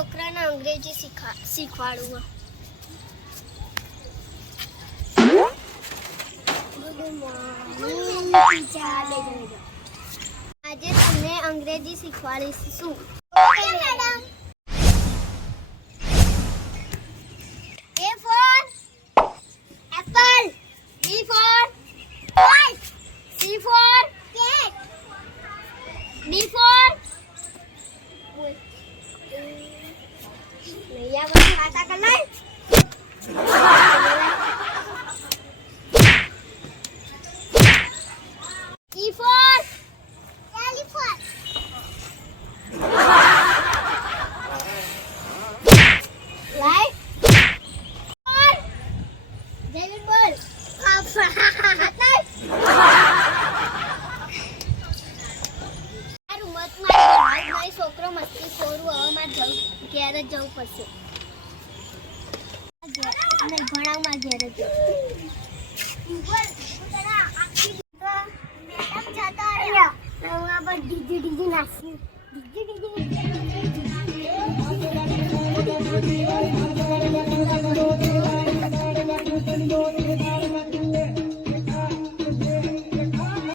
છોકરાને અંગ્રેજી શીખવાડવું. આજે તમને અંગ્રેજી શીખવાડીશું. Okay madam. A for apple. B for boy. C for cat. D for नैया बस खाता कर ले. E for elephant. Right? For David Ball. છોકરો મસ્તી છોડવું હવે મારે ઘેર જ જવું પડશે. ભણાવમાં ઘેર જ ડીજી નાખી.